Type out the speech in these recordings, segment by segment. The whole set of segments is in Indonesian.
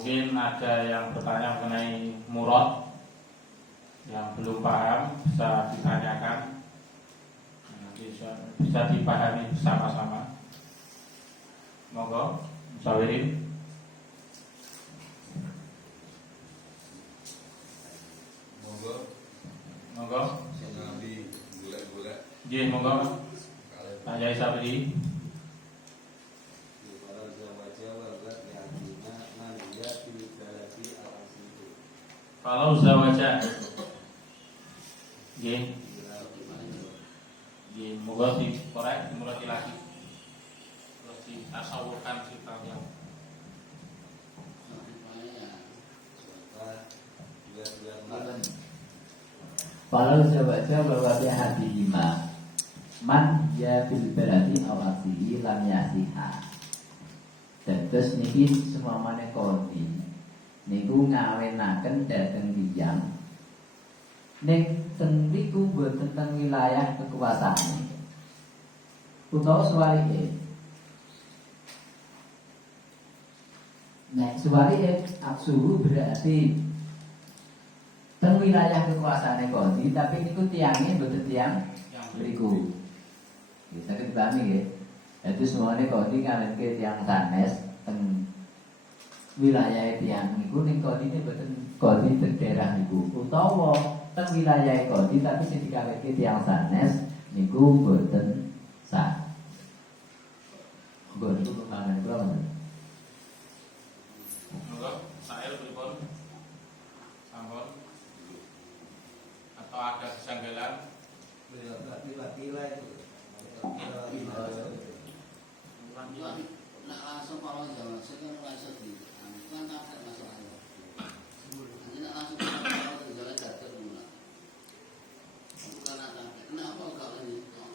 mungkin ada yang bertanya mengenai murad yang belum paham bisa ditanyakan, nanti bisa dipahami bersama-sama. Monggo, Musawirin. Monggo. Nabi golek-golek. Nggih, monggo. Pak Yai Sabri. Kalau zawaja, nggih, monggo dikorek, dimulai lagi, terus ditasawurkan sifatnya. Kalau zawaja bahwa dia hati lima, man ya bil berarti awasihi lam yasiha. Terus niki semua mana kodi. Niku ngawenaken dateng tiyang ning tengriku boten teng wilayah kekuasaan utawa suwalike. Nek suwalike aksuhu berarti teng wilayah kekuasaane kodi, tapi niku tiyange boten tiyang mriku. Bisa dipahami nggih. Dadi semuanya kodi ngawenke tiyang sanes teng wilayah tiyang niku ning kodine boten kodi teng daerah niku utawa teng wilayah kodi tapi sing dikawetke tiyang sanes niku boten sah. Nggon niku pemahaman kula men. Monggo, saya pripun? Sampun. Atau ada kejanggalan? Tiba-tiba itu. Nak langsung kalau jalan sekarang langsung di kan tak masalah. Nanti nak langsung kalau jalan jatuh dulu. Bukan ada. Kenapa kau ini? Kau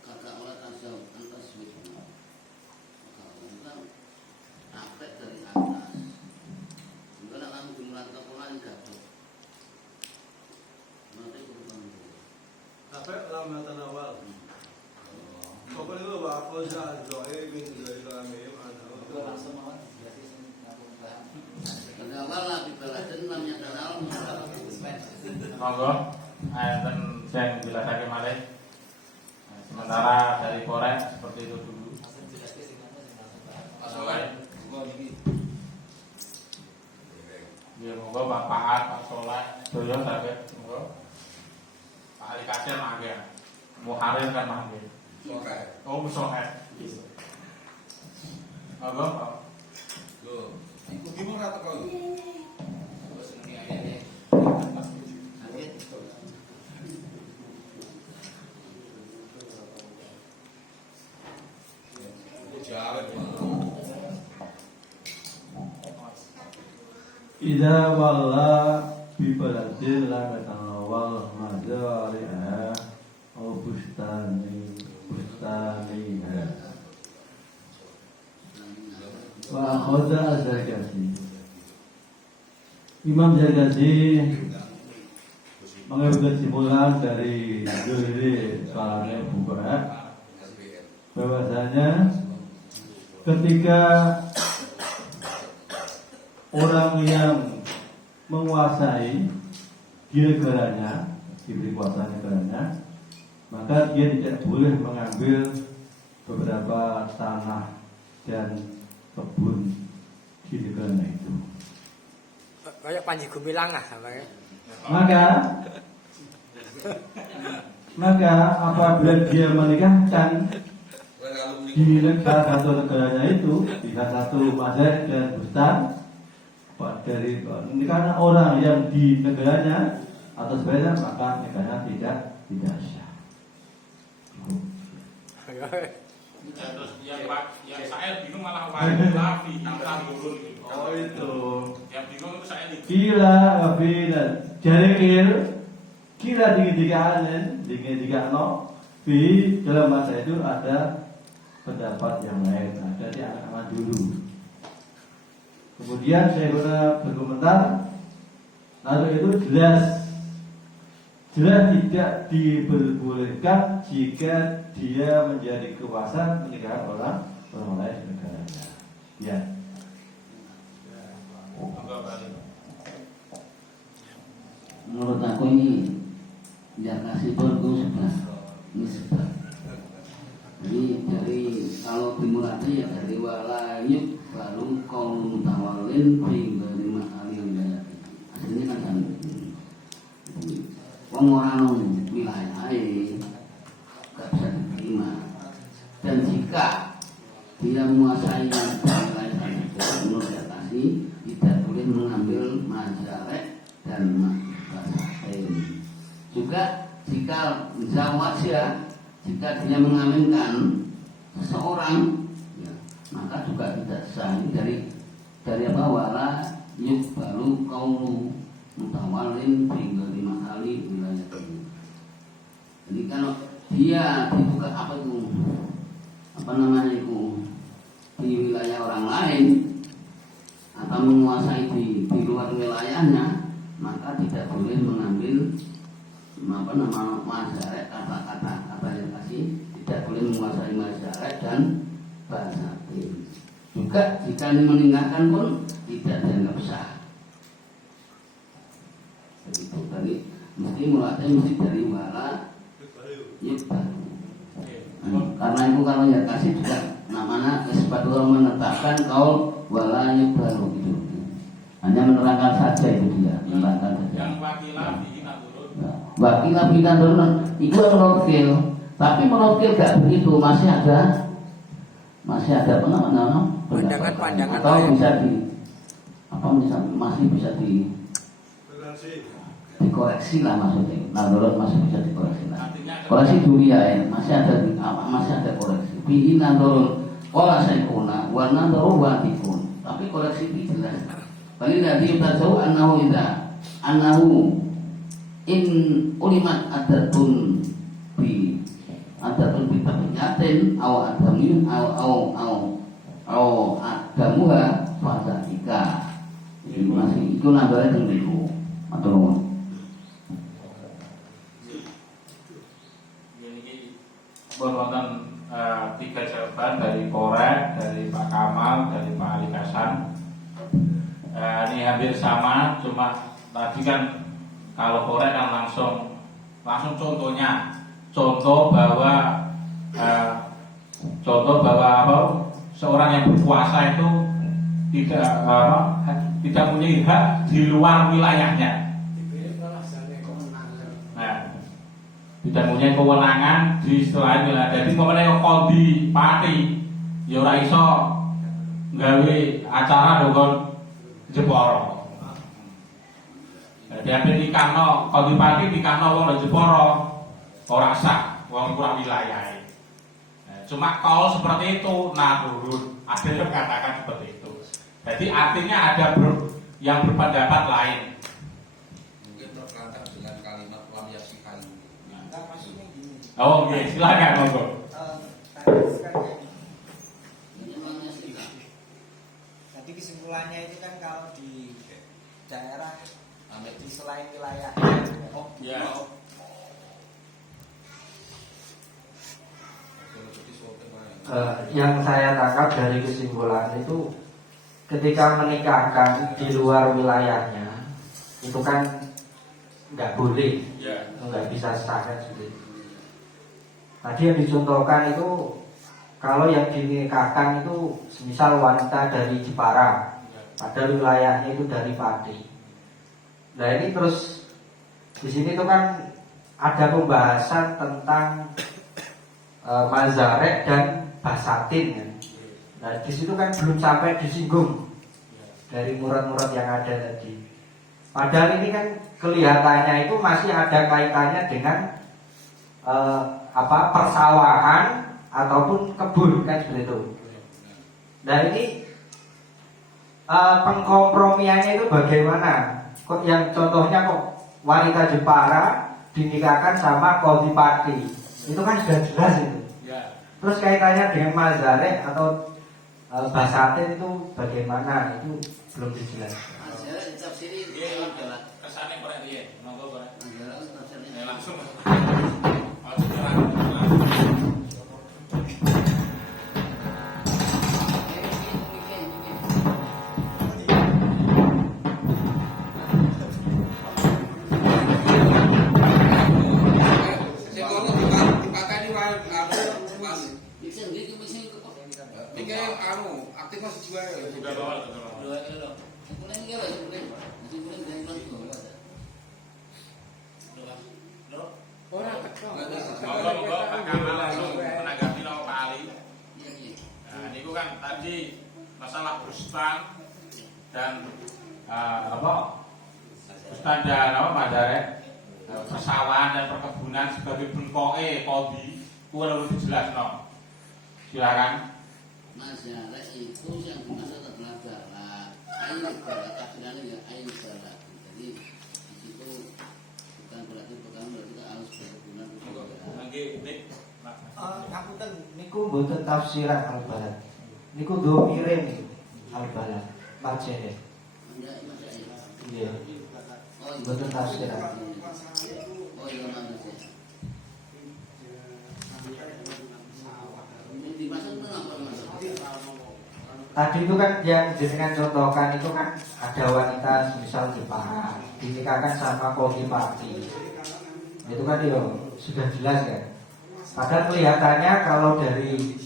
kakak oleh tasawuf antas wisma. Kau kan sampai dari atas. Enggak nak langsung dimulai ke pulang jatuh. Nanti kurang. Sampai lama tanawal. Kau perlu bawa fauza doa bin Ibrahim Itu langsung mawon jelasin ngapun paham. Kedawal lebih belajar namanya kenal. Monggo, ayatan saya jelasake malih. Sementara dari korek seperti itu dulu. Langsung jelasin sing ngono sing langsung paham. Masalah. Gua iki. Ya monggo Pak Paat, Pak Soleh, Doyo saged monggo. Pak Ali Kadir mangke. Muharir kan mangke. Oke. Oh, Soleh. Monggo, Pak. Loh, iku gimana rata kau? Terus senenge ayane. Jawab. Ida wala bibaladil la metanawal mazari'ah au bustaniha wa akhadha az-zakati. Imam Zarkazi mengambil kesimpulan dari Zuhri Saleh Bukhari bahwasanya ketika orang yang menguasai di negaranya, diberi kuasa negaranya, maka dia tidak boleh mengambil beberapa tanah dan kebun di negaranya itu. Kayak Panji Gumilang ah, namanya. Maka apabila dia menikahkan di negara satu negaranya itu, di satu mazhab dan bustan dari ini karena orang yang di negaranya atau sebenarnya maka negaranya tidak sah. Terus yang saya bingung malah Wafi yang tanggurun gitu. Oh itu. Yang bingung itu saya itu. Kila wabila jarikil kila dingin no di dalam masa itu ada pendapat yang lain, ada di anak-anak dulu. Kemudian saya berkomentar, lalu itu jelas tidak diperbolehkan jika dia menjadi kuasa meninggalkan orang lain di negaranya. Ya. menurut aku ini yang kasih itu sudah nisbah. Jadi dari kalau dimulai ya dari walayuk baru kaum mutawalin dari ma'alil daya. Aslinya kan kan orang wilayah gak bisa diterima. Dan jika dia menguasai wilayah menurut kasih tidak boleh mengambil majarek dan basahin. Juga jika zawajah, jika dia mengaminkan seseorang, ya, maka juga tidak sah. Ini dari apa? Wala yukbalu kaulu mutawalin hingga 5 kali wilayah ini. Jadi kalau dia dibuka apa itu? Apa namanya itu? Di wilayah orang lain atau menguasai di luar wilayahnya, maka tidak boleh mengambil apa nama masyarakat, kata yang kasih tidak boleh menguasai masyarakat dan bahasa. Juga jika meninggalkan pun tidak dianggap sah. Begitu tadi mesti mulai mesti dari wala yubal. Karena itu kalau ya kasih juga namanya kesepakatan orang menetapkan kaul wala yubal gitu. Hanya menerangkan saja itu dia, menerangkan saja. Yang wakilah bina turun. Wakilah bina turun itu menukil, tapi menukil gak begitu, masih ada apa namanya? Pandangan-pandangan atau lain. bisa masih bisa dikoreksi lah maksudnya. Nadorot masih bisa dikoreksi lah. Koreksi dunia ya, masih ada koreksi. Bihi nadorot kola saykuna wa nadorot watikun. Tapi koreksi itu jelas. Bali nanti kita tahu anahu in ulimat adatun bi tabiyatin aw adamu aw adamuha fasaika. Jadi masih itu nambahnya dengan itu atau nuwun. Wonten 3 jawaban dari Korek, dari Pak Kamal, dari Pak Ali Hasan. Ini hampir sama, cuma tadi kan kalau Korek kan langsung contohnya, contoh bahwa apa, seorang yang berkuasa itu tidak punya hak di luar wilayahnya. Nah, tidak punya kewenangan di selain wilayah. Jadi kemudian kodi pati, ya ora iso gawe acara dokon Jeporo. Jadi apa nikahno kodi pati nikahno wong Jeporo ora sah, wong kurang wilayah. Cuma kalau seperti itu, nah turun. Ada yang katakan seperti itu. Jadi artinya ada yang berpendapat lain. Mungkin terperangkap dengan kalimat lam yasikal. Nah, maksudnya gini. Oh, oke, silakan monggo. Jadi kesimpulannya itu kan kalau di daerah di selain wilayah. Oh, ya. Yang saya tangkap dari kesimpulan itu ketika menikahkan di luar wilayahnya itu kan nggak boleh, nggak bisa sah kan seperti itu. Tadi yang dicontohkan itu kalau yang dinikahkan itu misal wanita dari Jepara, padahal wilayahnya itu dari Pati. Nah ini terus di sini tuh kan ada pembahasan tentang mazarek dan basatin kan. Nah di situ kan belum sampai disinggung dari murad-murad yang ada tadi. Padahal ini kan kelihatannya itu masih ada kaitannya dengan persawahan ataupun kebun kan seperti itu. Nah ini pengkompromiannya itu bagaimana? Kok yang contohnya kok wanita Jepara dinikahkan sama Kodi Pati, itu kan sudah jelas itu. Terus kaitannya dengan mazarek atau basatin itu bagaimana? Itu belum dijelaskan. Masalah ditafsiri Kesannya korek piye? Monggo korek. tafsirnya Langsung. dijual ya. Bukan bawah, bukan bawah. Dua kilo. Kuning iki lho, kuning. Nasi kuning dan kuning. Ora Monggo Pak Kamal langsung menanggapi nama Pak Ali. Iya, iya. Nah, ini kan tadi masalah bustan dan bustan dan apa Mas Darek, persawahan dan perkebunan sebagai bengkoke kodi, kurang lebih jelas no. Silakan. Masyarakat itu yang dimaksud adalah jalan. Air ibarat tafsirannya ya air ibarat. Jadi di situ bukan berarti kita harus berkebunan. Nggih, Dik. ngapunten Niku mboten tafsiran al-balad. Niku domire al-balad. Marjane. Iya. Oh, Mboten tafsiran. Oh iya manusia. Ini dimaksud apa maksud? Tadi itu kan yang jenengan contohkan itu kan ada wanita misal Jepang dinikahkan sama kodi parti. Itu kan sudah jelas kan. Padahal kelihatannya kalau dari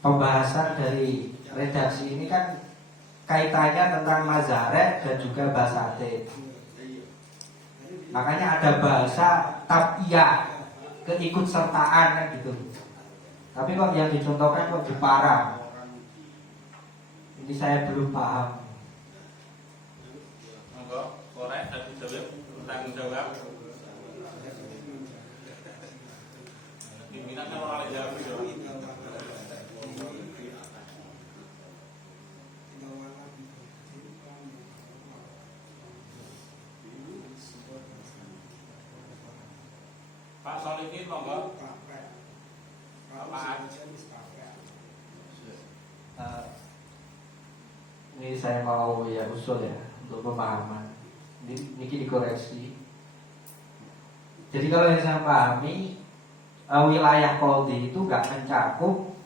pembahasan dari redaksi ini kan kaitannya tentang mazarek dan juga basate. Makanya ada bahasa tabiyah, keikutsertaan kan gitu. Tapi kok yang dicontohkan kok Jepara. Ini saya belum paham. Monggo, korek dan dijawab, tanggung jawab. Pimpinan kan orang jawab itu. Pak Solihin monggo. Ini saya mau ya usul ya untuk pemahaman. Ini dikoreksi. Jadi kalau yang saya pahami wilayah kodi itu nggak mencakup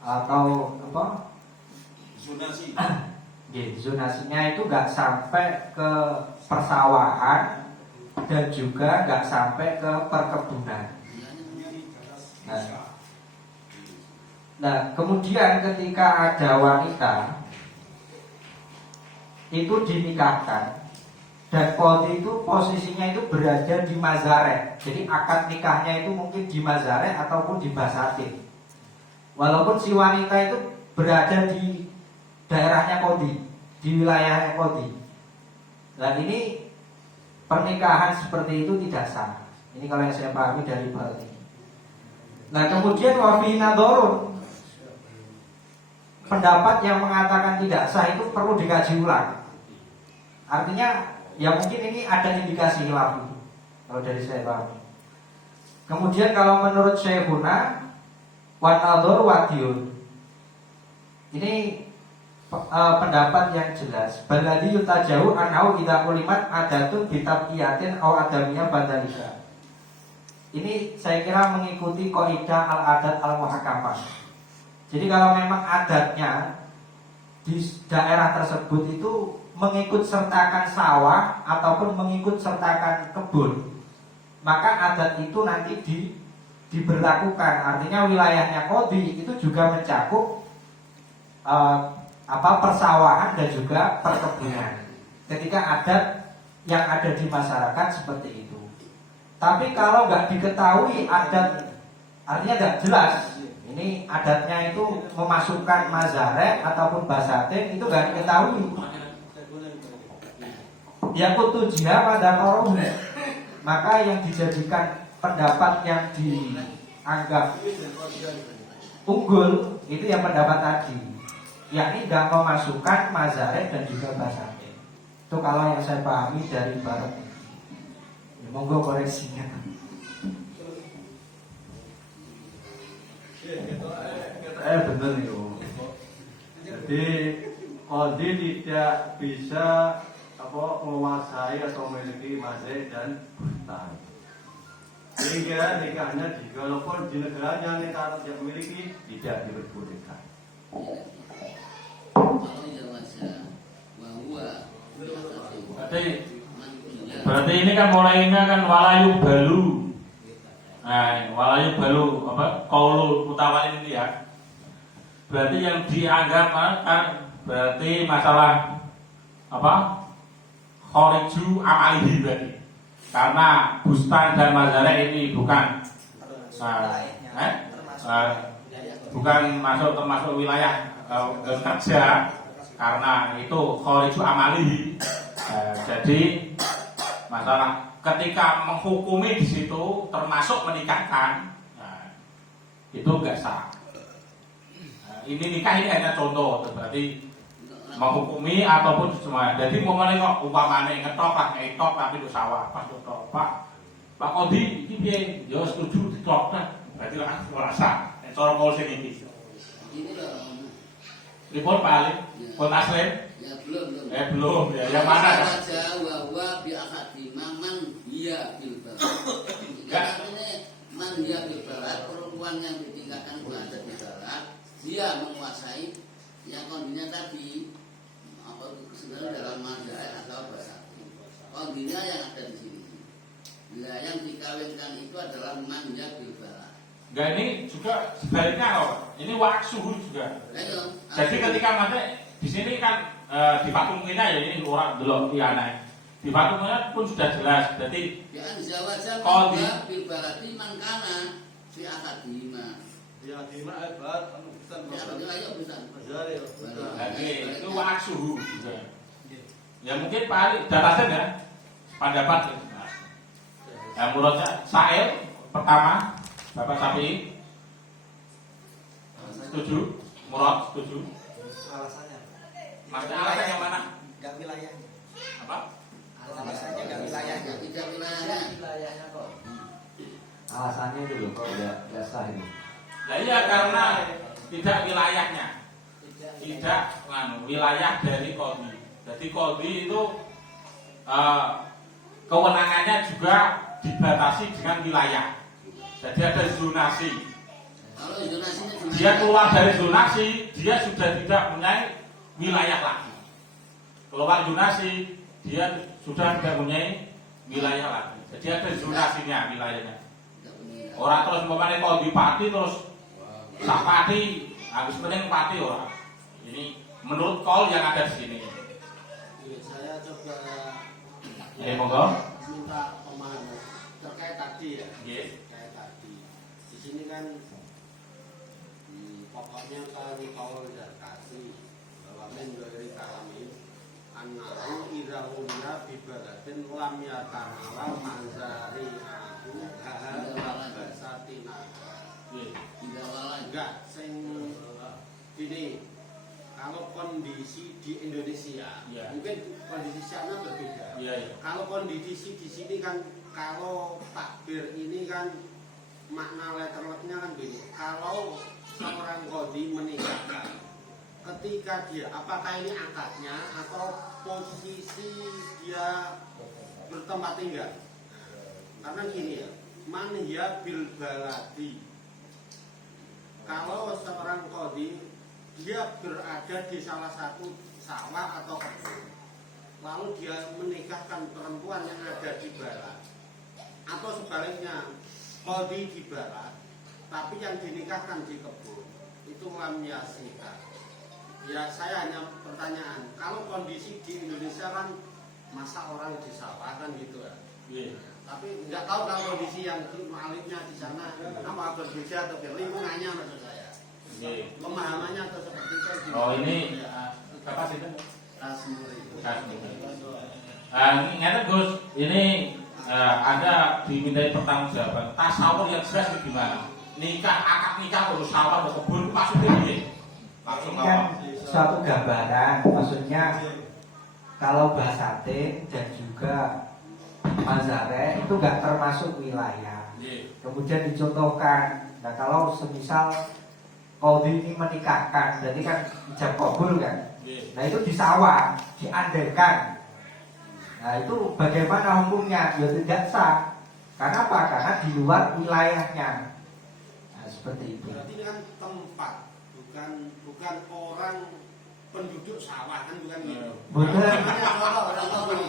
atau apa? Zonasi. Zonasinya itu nggak sampai ke persawahan dan juga nggak sampai ke perkebunan. Nah, kemudian ketika ada wanita itu dinikahkan dan kodi itu posisinya itu berada di mazareh. Jadi akad nikahnya itu mungkin di mazareh ataupun di basatin. Walaupun si wanita itu berada di daerahnya kodi, di wilayahnya kodi. Dan ini pernikahan seperti itu tidak sah. Ini kalau yang saya pahami dari bab ini. Nah, kemudian wafi nadorun, pendapat yang mengatakan tidak sah itu perlu dikaji ulang. Artinya ya mungkin ini ada indikasi hilaf kalau dari saya pahami. Kemudian kalau menurut Syekhuna wan nador wadiun, ini pendapat yang jelas. Baladi yutajau anau idza ulimat adatun bitabiyatin au adamiyah badalika. Ini saya kira mengikuti kaidah al-adat al-muhakkamah. Jadi kalau memang adatnya di daerah tersebut itu mengikut sertakan sawah ataupun mengikut sertakan kebun, maka adat itu nanti diberlakukan. Artinya wilayahnya kodi itu juga mencakup persawahan dan juga perkebunan. Ketika adat yang ada di masyarakat seperti itu. Tapi kalau nggak diketahui adat, artinya nggak jelas. Ini adatnya itu memasukkan mazareh ataupun basatin itu nggak diketahui. Ya kutujiha pada koruh, maka yang dijadikan pendapat yang dianggap unggul itu yang pendapat tadi, yakni tidak memasukkan mazareh dan juga basatin. Itu kalau yang saya pahami dari barat. Ya, monggo koreksinya. Benar itu. Jadi kodi tidak bisa menguasai atau memiliki mazhab dan bustan. Sehingga nikahnya walaupun di negaranya nikah yang memiliki tidak diperbolehkan. Berarti ini kan mulainya kan walayu balu. Nah, walayu balu kaulu utawa ini ya. berarti yang dianggap kan berarti masalah apa? Khoriju amalihi berarti. Karena Bustan dan Mazhareh ini bukan bukan termasuk wilayah kerja, karena itu khoriju amalihi. Jadi masalah ketika menghukumi di situ termasuk menikahkan, itu enggak sah. Ini nikah ini hanya contoh, berarti menghukumi ataupun semua. Jadi momennya kok umpamane ngetok lah, ngetok tapi itu sawah pas ngetok Pak Kodi iki piye? Ya setuju ditok dah. Berarti lah ora sah. Cara polisi ini. Ini loh. Report Pak Ali, Pak Taslim. Ya belum. Belum. Ya yang mana? Saja wa bi akadi man hiya bil barat. Artinya man hiya bil barat, perempuan yang ditinggalkan berada di barat, dia menguasai yang kondinya tadi apa sebenarnya dalam mazhab atau bahasa. Kondinya yang ada di sini. Bila yang dikawinkan itu adalah man hiya bil barat. Enggak, ini juga sebaliknya kok. Ini waksuhu juga. Jadi ketika mati di sini kan di Fatumina ya ini orang delok liyane. Di Fatumina pun sudah jelas. Jadi ya zawajan Qadi bil barati man kana fi akadima. Ya di mana hebat, bukan Ya ayo bukan. Mazhareh. itu waksuhu juga. Ya mungkin Pak Ali datasen ya pendapat. Ya menurutnya Sa'il pertama Bapak Sapi setuju, Murad setuju. Alasannya Maksudnya alasan yang mana? nggak wilayah. Apa? Alasannya nggak wilayahnya. Tidak wilayahnya. Wilayahnya kok. Alasannya itu loh kok udah sah ini. Nah iya karena tidak wilayahnya, tidak wilayah dari Qadhi. Jadi Qadhi itu kewenangannya juga dibatasi dengan wilayah. Jadi ada zonasi. Kalau zonasinya Dia keluar dari zonasi, dia sudah tidak punya wilayah lagi. Keluar zonasi, dia sudah tidak punya wilayah lagi. Jadi ada zonasinya wilayahnya. Orang terus umpamane Qadhi Pati terus sak pati, habis penting pati orang. Ini menurut kol yang ada di sini. Saya coba Ya monggo. minta pemahaman terkait tadi ya. Nggih. Terkait tadi. Di sini kan pokoknya kan kau dan kasih bahwa men dari kami anahu irahuna bibaratin lam yatamala manzari aku basatina. tidak wilayah. Enggak, sing ini kalau kondisi di Indonesia, Ya. mungkin kondisi sana berbeda. Iya, iya. Kalau kondisi di sini kan, kalau takbir ini kan makna letternya kan begini. Kalau seorang qadhi menikahkan, ketika dia, apakah ini akadnya atau posisi dia bertempat tinggal? Karena gini ya, man hiya bil baladi. Kalau seorang qadhi dia berada di salah satu sawah atau kebun, lalu dia menikahkan perempuan yang ada di barat, atau sebaliknya qadhi di barat, tapi yang dinikahkan di kebun, itu lam yasika. Ya saya hanya pertanyaan, kalau kondisi di Indonesia kan masa orang di sawah kan gitu ya. Iya. Tapi nggak tahu kalau kondisi yang maliknya di sana apa berbeda atau lingkungannya maksud saya. Iya. Pemahamannya atau seperti itu. Oh ini apa sih itu? Kasmuri. Ingat Gus, ini ada dimintai pertanggungjawaban. Tasawur yang jelas itu gimana? Nikah, akad nikah, urus sawah, atau kebun, maksudnya ini. Langsung Ini kan apa? suatu gambaran, maksudnya kalau Basate dan juga Mazhareh itu nggak termasuk wilayah. Iya. Kemudian dicontohkan, nah kalau semisal qadhi ini menikahkan, berarti kan ijab kabul kan. Iya. Nah itu di sawah, diandaikan. Nah itu bagaimana hukumnya? Ya tidak sah. Karena apa? Karena di luar wilayahnya. Nah seperti itu. Berarti ini kan tempat, bukan orang penduduk sawah kan bukan gitu. Betul. Contoh begini.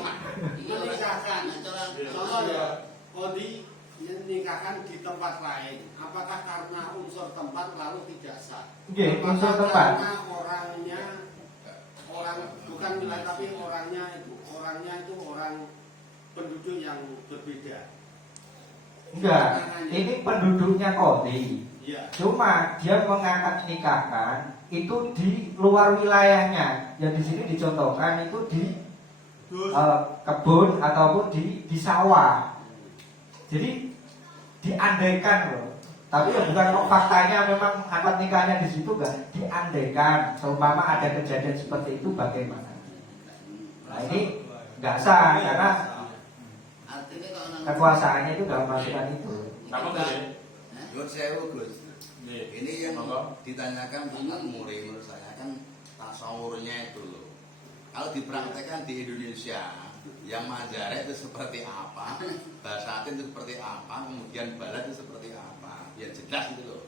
Menikahkan, contoh ya, qadhi nikahkan di tempat lain, apakah karena unsur tempat lalu tidak sah? Nggih, Apakah unsur tempat. karena orang bukan wilayah tapi orangnya itu orang penduduk yang berbeda. Enggak, ini penduduknya kodi. Iya. Cuma dia mengangkat nikahkan itu di luar wilayahnya. Yang di sini dicontohkan itu di kebun ataupun di sawah. Jadi diandaikan loh. Tapi ya bukan kok faktanya memang akad nikahnya di situ enggak diandaikan. Seumpama ada kejadian seperti itu bagaimana? Nah ini enggak sah karena Artinya kalau nang kekuasaannya itu enggak memasukkan itu. Kamu tuh ya? Gun sewu Gus. Nih. Ini yang Monggo. ditanyakan Pak Muri menurut saya kan tasawurnya itu loh. Kalau dipraktekkan di Indonesia, yang mazhareh itu seperti apa, basatin itu seperti apa, kemudian balat itu seperti apa, biar jelas gitu loh.